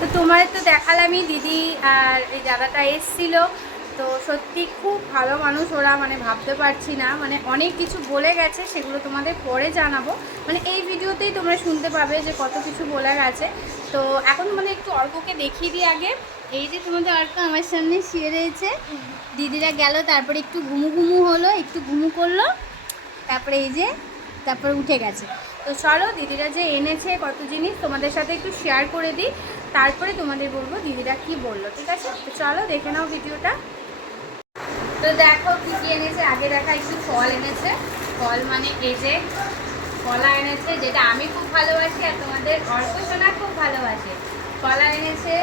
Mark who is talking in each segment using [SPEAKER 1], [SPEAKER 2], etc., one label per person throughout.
[SPEAKER 1] তো তোমার তো দেখালামই, দিদি আর এই দাদাটা এসছিল। তো সত্যি খুব ভালো মানুষ ওরা মানে ভাবতে পারছি না। মানে অনেক কিছু বলে গেছে, সেগুলো তোমাদের পরে জানাব। মানে এই ভিডিওতেই তোমরা শুনতে পাবে যে কত কিছু বলে গেছে। তো এখন মানে একটু অর্ককে দেখিয়ে দিই আগে। এই যে তোমাদের অর্ক আমার সামনে শুয়ে রয়েছে। দিদিরা গেল, তারপরে একটু ঘুমু ঘুমু হলো, একটু ঘুমু করল। তারপরে এই যে, তারপরে উঠে গেছে। তো চলো, দিদিরা যে এনেছে কত জিনিস, তোমাদের সাথে একটু শেয়ার করে দিই। তারপরে তোমাদের বলব দিদিরা কি বলল, ঠিক আছে? তো চলো, দেখে নাও ভিডিওটা। তো দেখো কি কি এনেছে, আগে দেখা একটু ফল এনেছে। ফল মানে এই যে কলা এনেছে, যেটা আমি খুব ভালোবাসি আর তোমাদের অর্ক সোনা খুব ভালোবাসে। কলা এনেছে,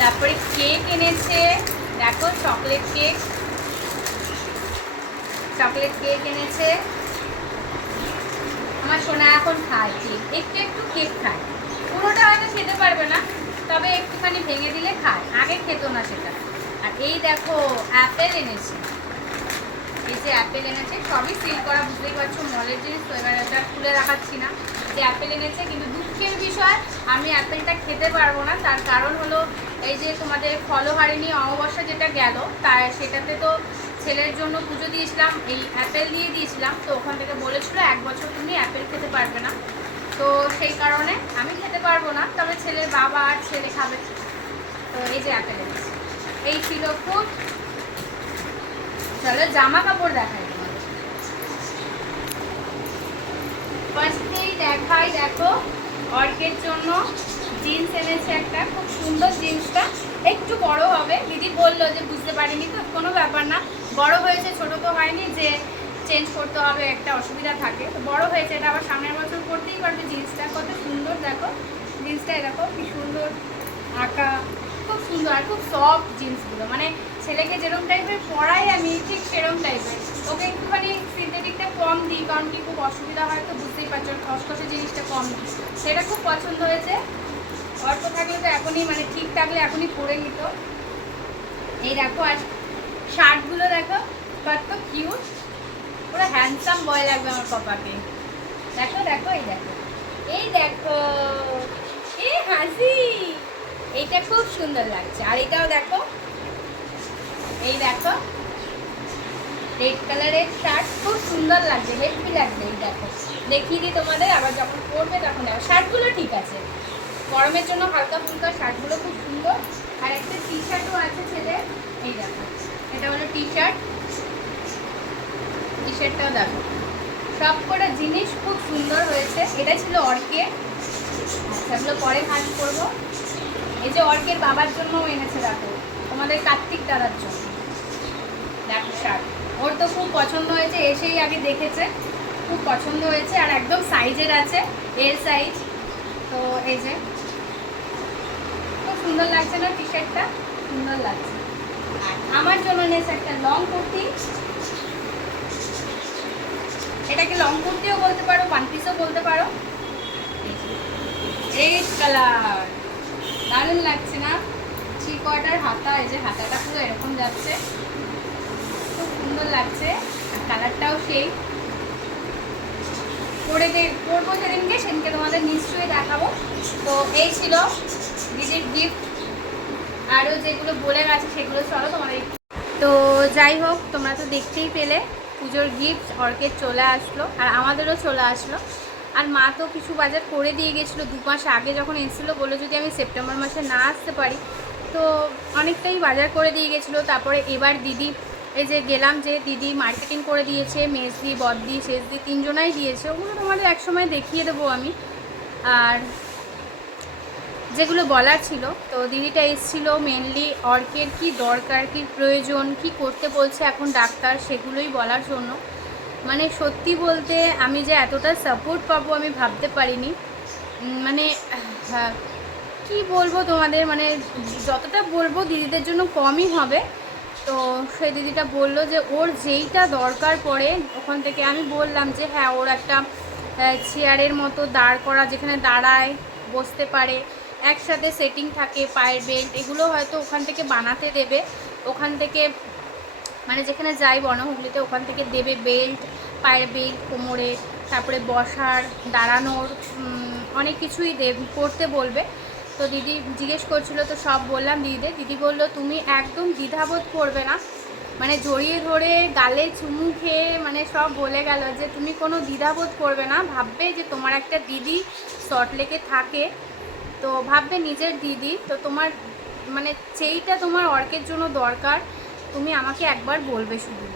[SPEAKER 1] তারপরে কেক এনেছে, দেখো চকলেট কেক চকলেট কেক এনেছে। আমার সোনা এখন খায় একটু একটু কেক খায়। পুরোটা হয়তো খেতে পারবে না, তবে একটুখানি ভেঙে দিলে খায়। আগে খেত না সেটা। আর এই দেখো অ্যাপেল এনেছে। এই যে অ্যাপেল এনেছে, সবই সিল করা, বুঝতেই পারছ, মলের জিনিস তো এবার এটা খুলে রাখাচ্ছি না। যে অ্যাপেল এনেছে, কিন্তু দুঃখের বিষয়, আমি অ্যাপেলটা খেতে পারব না। তার কারণ হলো, এই যে তোমাদের ফলহারিণী অমাবস্যা যেটা গেল তার সেটাতে তো ছেলের জন্য পুজো দিয়েছিলাম, এই অ্যাপেল দিয়ে দিয়েছিলাম, তো ওখান থেকে বলেছিল এক বছর তুমি অ্যাপেল খেতে পারবে না। তো সেই কারণে আমি খেতে পারব না, তবে ছেলের বাবা আর ছেলে খাবে। তো এই যে অ্যাপেল এই ছিল খুব, চলো জামা কাপড় দেখাই। ফার্স্টেই দেখাই, দেখো, অর্কের জন্য জিন্স এনেছে একটা, খুব সুন্দর জিন্সটা। একটু বড় হবে, দিদি বলল যে বুঝতে পারিনি তো, কোনো ব্যাপার না। বড় হয়েছে, ছোট তো হয়নি, যে চেঞ্জ করতে হবে, একটা অসুবিধা থাকে। তো বড় হয়েছে, এটা আবার সামনের বছর করতেই পারবে জিন্সটা কত সুন্দর, দেখো জিন্সটা দেখো কি সুন্দর, আঁকা, খুব সুন্দর, আর খুব সফট জিন্সগুলো মানে ছেলেকে যেরকম টাইপের পরাই আমি, ঠিক সেরকম টাইপের ওকে একটুখানি সিনথেটিকটা কম দিই, কারণ কি খুব অসুবিধা হয় তো, বুঝতেই পারছ, খসখসে জিনিসটা কম দিই। সেটা খুব পছন্দ হয়েছে। অল্প থাকলে তো এখনই মানে ঠিক থাকলে এখনই পরে নিত। এই দেখো, আর শার্টগুলো দেখো কত কিউট পুরো হ্যান্ডসাম বয় লাগবে আমার পাপাকে। দেখো দেখো, এই দেখো। এই দেখো এই হাসি। এইটা খুব সুন্দর লাগছে। আর এটাও দেখো। এই দেখো। রেড কালারের শার্ট খুব সুন্দর লাগছে হেভি লাগছে, এই দেখো। দেখিয়ে দিই তোমাদের, আবার যখন পরবে তখন দেখো। শার্টগুলো ঠিক আছে। গরমের জন্য হালকা ফুলকা শার্টগুলো খুব সুন্দর। আর একটা টি শার্টও আছে ছেলে এই দেখো। এটা হলো টি শার্ট টি শার্টটাও দেখো। সব কটা জিনিস খুব সুন্দর হয়েছে। এটা ছিল অর্কে আচ্ছা এগুলো পরে ভাজ করব। এই যে অর্কের বাবার জন্য এনেছে, দেখো। তোমাদের কার্তিক দাদার জন্য। দেখো শার্ট। ওর তো খুব পছন্দ হয়েছে, এসেই আগে দেখেছে। খুব পছন্দ হয়েছে, আর একদম সাইজের আছে এর সাইজ তো এই যে। খুব সুন্দর লাগছে না টি শার্টটা সুন্দর লাগছে। আমার জন্য নিয়েছে একটা লং কুর্তি। এটাকে লং কুর্তিও বলতে পারো ওয়ান পিসও বলতে পারো। রেড কালার দারুণ লাগছে না? থ্রি কোয়ার্টার হাতা, এই যে হাতাটা পুরো এরকম যাচ্ছে। খুব সুন্দর লাগছে, আর কালারটাও সেই। পরে পরবো সেদিনকে সেদিনকে তোমাদের নিশ্চয়ই দেখাবো। তো এই ছিল দিদির গিফট আরও যেগুলো বলে গেছে সেগুলো চলো তোমাদের তো যাই হোক, তোমরা তো দেখতেই পেলে, পুজোর গিফট অর্কের চলে আসলো, আর আমাদেরও চলে আসলো। আর মা তো কিছু বাজার করে দিয়ে গেছিল দু মাস আগে যখন এসেছিল বলল যদি আমি সেপ্টেম্বর মাসে না আসতে পারি। তো অনেকটাই বাজার করে দিয়ে গেছিল, তারপরে এবার দিদি, এই যে গেলাম যে দিদি মার্কেটিং করে দিয়েছে, মেজদি, বদ্দি শেষদি তিনজনাই দিয়েছে, ওগুলো তোমাদের একসময় দেখিয়ে দেবো আমি। আর যেগুলো বলার ছিল। তো দিদিটা এসেছিল মেনলি অর্কের কি দরকার, কি প্রয়োজন, কি করতে বলছে এখন ডাক্তার সেগুলোই বলার জন্য। মানে সত্যি বলতে আমি যে এতটা সাপোর্ট পাবো আমি ভাবতে পারিনি। মানে হ্যাঁ কি বলব তোমাদের? মানে যতটা বলব দিদিদের জন্য কমই হবে। তো সেই দিদিটা বলল যে ওর যেইটা দরকার পড়ে, ওখান থেকে আমি বললাম যে হ্যাঁ ওর একটা চেয়ারের মতো দাঁড় করা যেখানে দাঁড়ায়, বসতে পারে। একসাথে সেটিং থাকে, পায়ের বেল্ট এগুলো হয়তো ওখান থেকে বানাতে দেবে। ওখান থেকে মানে যেখানে যাই বনহুগলিতে, ওখান থেকে দেবে বেল্ট পায়ের বেল্ট কোমরে, তারপরে বসার, দাঁড়ানোর অনেক কিছুই দেব করতে বলবে। তো দিদি জিজ্ঞেস করছিল, তো সব বললাম দিদিদের। দিদি বলল, তুমি একদম দ্বিধাবোধ করবে না। মানে জড়িয়ে ধরে গালে চুমু খেয়ে মানে সব বলে গেল যে, তুমি কোনো দ্বিধাবোধ করবে না। ভাববে যে তোমার একটা দিদি শর্ট সল্টলেকে থাকে। তো ভাববে নিজের দিদি, তো তোমার মানে সেইটা তোমার অর্কের জন্য দরকার, তুমি আমাকে একবার বলবে শুধু।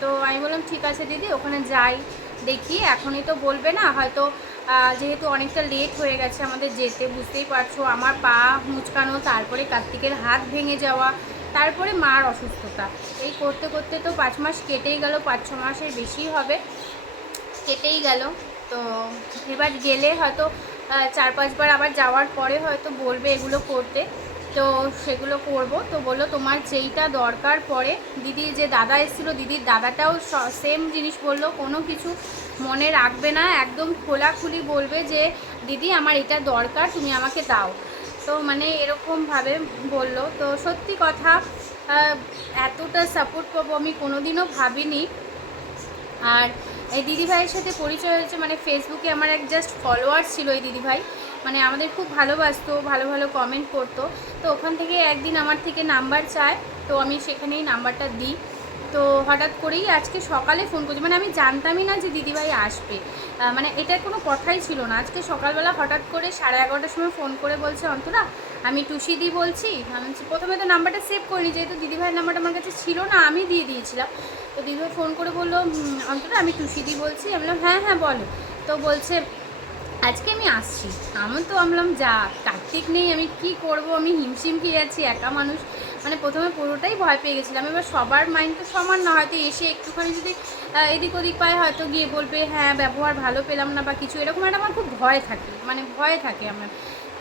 [SPEAKER 1] তো আমি বললাম, ঠিক আছে দিদি, ওখানে যাই, দেখি। এখনই তো বলবে না, হয়তো যেহেতু অনেকটা লেট হয়ে গেছে আমাদের যেতে, বুঝতেই পারছ, আমার পা মুচকানো, তারপরে কার্তিকের হাত ভেঙে যাওয়া, তারপরে মার অসুস্থতা। এই করতে করতে তো পাঁচ মাস কেটেই গেল, পাঁচ ছ মাসের বেশি হবে, কেটেই গেল। তো এবার গেলে হয়তো চার পাঁচবার আবার যাওয়ার পরে হয়তো বলবে এগুলো করতে। তো সেগুলো করব। তো বলল, তোমার যেইটা দরকার পড়ে দিদি যে দাদা এসেছিল, দিদির দাদাটাও সেম জিনিস বলল। কোনো কিছু মনে রাখবে না। একদম খোলাখুলি বলবে যে, দিদি, আমার এটা দরকার, তুমি আমাকে দাও। তো মানে এরকমভাবে বলল। তো সত্যি কথা এতটা সাপোর্ট পাবো আমি কোনোদিনও ভাবিনি। আর এই দিদিভাইয়ের সাথে পরিচয় হয়েছে মানে ফেসবুকে আমার এক জাস্ট ফলোয়ার ছিল এই দিদিভাই। মানে আমাদের খুব ভালোবাসতো, ভালো ভালো কমেন্ট করতো। তো ওখান থেকে একদিন আমার থেকে নাম্বার চায়, তো আমি সেখানেই নাম্বারটা দিই। তো হঠাৎ করেই আজকে সকালে ফোন করছি। মানে আমি জানতামই না যে দিদিভাই আসবে। মানে এটার কোনো কথাই ছিল না। আজকে সকালবেলা হঠাৎ করে সাড়ে এগারোটার সময় ফোন করে বলছে অন্তরা আমি টুসিদি বলছি। আমি প্রথমে তো নাম্বারটা সেভ করিনি যেহেতু দিদিভাইয়ের নাম্বারটা আমার কাছে ছিল না আমি দিয়ে দিয়েছিলাম। তো দিদিভাই ফোন করে বলল "হুম, অন্তরা আমি টুসিদি বলছি। আমি বললাম হ্যাঁ হ্যাঁ বলো। তো বলছে আজকে আমি আসছি। আমি তো আমলাম যা কার্তিক নেই আমি কি করব? আমি হিমশিম খেয়ে যাচ্ছি একা মানুষ। মানে প্রথমে পুরোটাই ভয় পেয়ে গেছিলাম। এবার সবার মাইন্ড তো সমান না, হয়তো এসে একটুখানি যদি এদিক ওদিক পায়, হয়তো গিয়ে বলবে হ্যাঁ ব্যবহার ভালো পেলাম না বা কিছু, এরকম একটা আমার খুব ভয় থাকে মানে ভয় থাকে আমার।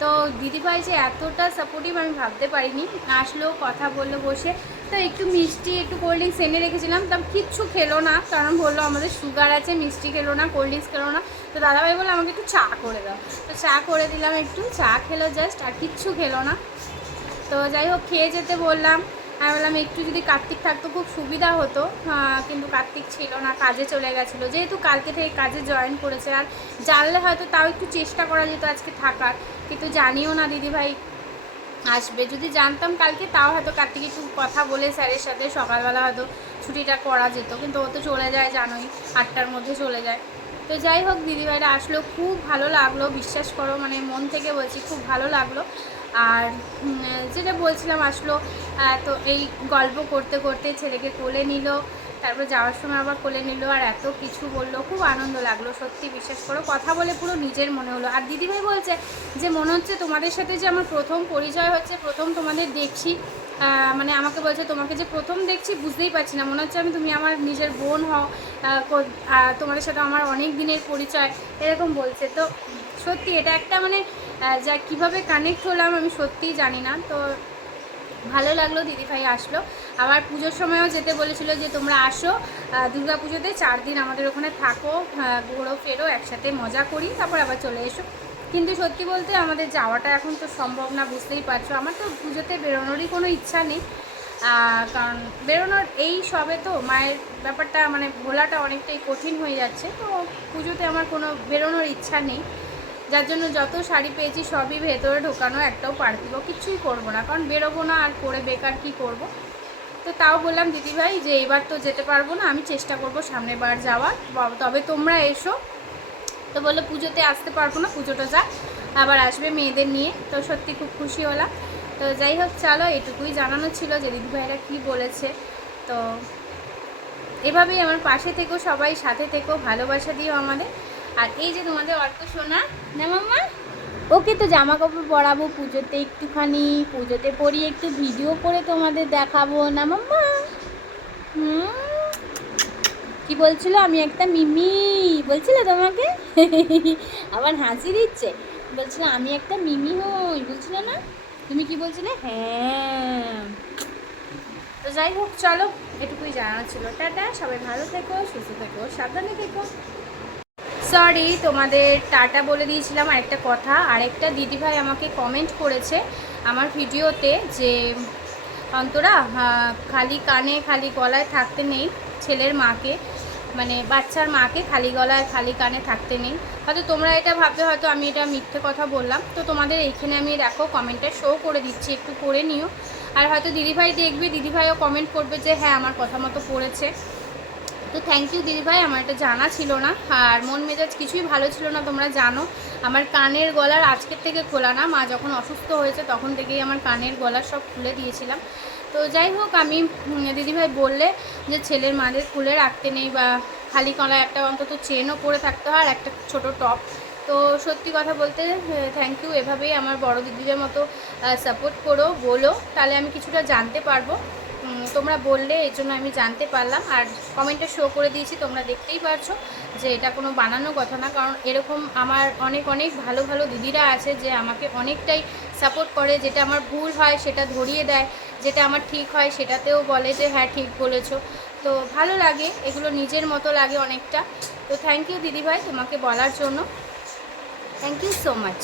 [SPEAKER 1] তো দিদিভাই যে এতটা সাপোর্টিভ আমি ভাবতে পারিনি। আসলো, কথা বলল বসে। তো একটু মিষ্টি, একটু কোল্ড ড্রিঙ্কস এনে রেখেছিলাম। তা কিচ্ছু খেলো না, কারণ বলল আমাদের সুগার আছে, মিষ্টি খেলো না কোল্ড ড্রিঙ্কস খেলো না। তো দাদাভাই বলল, আমাকে একটু চা করে দাও। তো চা করে দিলাম একটু, চা খেলো জাস্ট আর কিচ্ছু খেলো না। তো যাই হোক খেয়ে যেতে বললাম। আমি বললাম একটু যদি কার্তিক থাকতো খুব সুবিধা হতো। আহ, কিন্তু কার্তিক ছিল না কাজে চলে গেছিল। যেহেতু কালকে থেকে কাজে জয়েন করেছে আর জানলে হয়তো তাও একটু চেষ্টা করা যেত আজকে থাকার। কিন্তু জানিও না দিদিভাই আসবে। যদি জানতাম কালকে তাও হয়তো কার্তিক একটু কথা বলে স্যারের সাথে সকালবেলা হয়তো ছুটিটা করা যেত। কিন্তু ও তো চলে যায় জানোই আটটার মধ্যে চলে যায়। তো যাই হোক দিদিভাইরা আসলো। খুব ভালো লাগল বিশ্বাস করো মানে মন থেকে বলছি খুব ভালো লাগল। আর যেটা বলছিলাম আসলো তো এই গল্প করতে করতে ছেলেকে কোলে নিল, তারপর যাওয়ার সময় আবার কোলে নিল আর এত কিছু বলল, খুব আনন্দ লাগল, সত্যি বিশ্বাস করো, কথা বলে পুরো নিজের মনে হলো। আর দিদিভাই বলছে যে, মনে হচ্ছে তোমাদের সাথে যে আমার প্রথম পরিচয় হচ্ছে, প্রথম তোমাদের দেখছি মানে আমাকে বলছে তোমাকে যে প্রথম দেখছি বুঝতেই পারছি না, মনে হচ্ছে আমি তুমি আমার নিজের বোন হও তোমাদের সাথে আমার অনেক দিনের পরিচয়, এরকম বলছে। তো সত্যি এটা একটা মানে যা কীভাবে কানেক্ট হলাম আমি সত্যিই জানি না। তো ভালো লাগল, দিদিভাই আসলো। আবার পুজোর সময়ও যেতে বলেছিল যে তোমরা আসো। দুর্গা পুজোতে চার দিন আমাদের ওখানে থাকো ঘোরো, ফেরো, একসাথে মজা করি, তারপর আবার চলে এসো। কিন্তু সত্যি বলতে আমাদের যাওয়াটা এখন তো সম্ভব না, বুঝতেই পারছ। আমার তো পুজোতে বেরোনোরই কোনো ইচ্ছা নেই। কারণ বেরোনোর এই সবে তো মায়ের ব্যাপারটা মানে ভোলাটা অনেকটাই কঠিন হয়ে যাচ্ছে। তো পুজোতে আমার কোনো বেরোনোর ইচ্ছা নেই। যার জন্য যত শাড়ি পেয়েছি সবই ভেতরে ঢোকানো, একটাও পারতিব কিছুই করব না, কারণ বেরোবো না আর পরে বেকার কি করব? তো তাও বললাম, দিদিভাই, যে এবার তো যেতে পারব না, আমি চেষ্টা করব সামনের বার যাওয়ার। তবে তোমরা এসো। তো বলল, পুজোতে আসতে পারব না, পুজোটা যাক। আবার আসবে মেয়েদের নিয়ে, তো সত্যি খুব খুশি হলাম। তো যাই হোক, চলো, এটুকুই জানানো ছিল যে দিদিভাইরা কী বলেছে। তো এভাবেই আমার পাশে থেকেও সবাই, সাথে থেকেও ভালোবাসা দিও আমাদের। আর এই যে তোমাদের অর্ক সোনা, না মাম্মা? ওকে তো জামা কাপড় পরাবো, পুজোতে একটুখানি, পুজোতে পরিয়ে একটু ভিডিও করে তোমাদের দেখাবো, না মাম্মা? হুম? কি বলছিল? আমি একটা মিমি। বলছিল তোমাকে? আবার হাসি দিচ্ছে বলছিল, আমি একটা মিমি হই। বলছিল না? তুমি কি বলছিলে? হ্যাঁ। তো যাই হোক, চলো, এটুকুই জানা ছিল। টাটা, সবাই ভালো থেকো, সুস্থ থেকো, সাবধানে থেকো। সরি তোমাদের টাটা বলে দিয়েছিলাম আরেকটা কথা। আরেকটা দিদিভাই আমাকে কমেন্ট করেছে আমার ভিডিওতে যে, অন্তরা খালি কানে, খালি গলায় থাকতে নেই ছেলের মাকে। মানে বাচ্চার মাকে খালি গলায়, খালি কানে থাকতে নেই। হয়তো তোমরা এটা ভাববে, হয়তো আমি এটা মিথ্যে কথা বললাম। তো তোমাদের এইখানে আমি দেখো কমেন্টটা শো করে দিচ্ছি, একটু করে নিও। আর হয়তো দিদিভাই দেখবে, দিদিভাইও কমেন্ট করবে যে হ্যাঁ আমার কথা মতো পড়েছে। তো থ্যাংক ইউ দিদিভাই আমার এটা জানা ছিল না। আর মন মেজাজ কিছুই ভালো ছিল না, তোমরা জানো। আমার কানের গলার আজকের থেকে খোলা না, মা যখন অসুস্থ হয়েছে তখন থেকেই আমার কানের গলার সব খুলে দিয়েছিলাম। তো যাই হোক, আমি দিদিভাই বললে যে ছেলের মাদের খুলে রাখতে নেই বা খালি কলায় একটা অন্তত চেনও পরে থাকতে হয় আর একটা ছোট টপ তো সত্যি কথা বলতে থ্যাংক ইউ এভাবেই আমার বড় দিদিদের মতো সাপোর্ট করো, বলো। তাহলে আমি কিছুটা জানতে পারব। তোমরা বললে এই জন্য আমি জানতে পারলাম। আর কমেন্টে শো করে দিয়েছি, তোমরা দেখতেই পারছ যে এটা কোনো বানানো কথা না। কারণ এরকম আমার অনেক অনেক ভালো ভালো দিদিরা আছে যে আমাকে অনেকটাই সাপোর্ট করে, যেটা আমার ভুল হয় সেটা ধরিয়ে দেয়, যেটা আমার ঠিক হয় সেটাতেও বলে যে হ্যাঁ ঠিক বলেছ। তো ভালো লাগে, এগুলো নিজের মতো লাগে অনেকটা। তো থ্যাংক ইউ দিদিভাই তোমাকে বলার জন্য। Thank you so much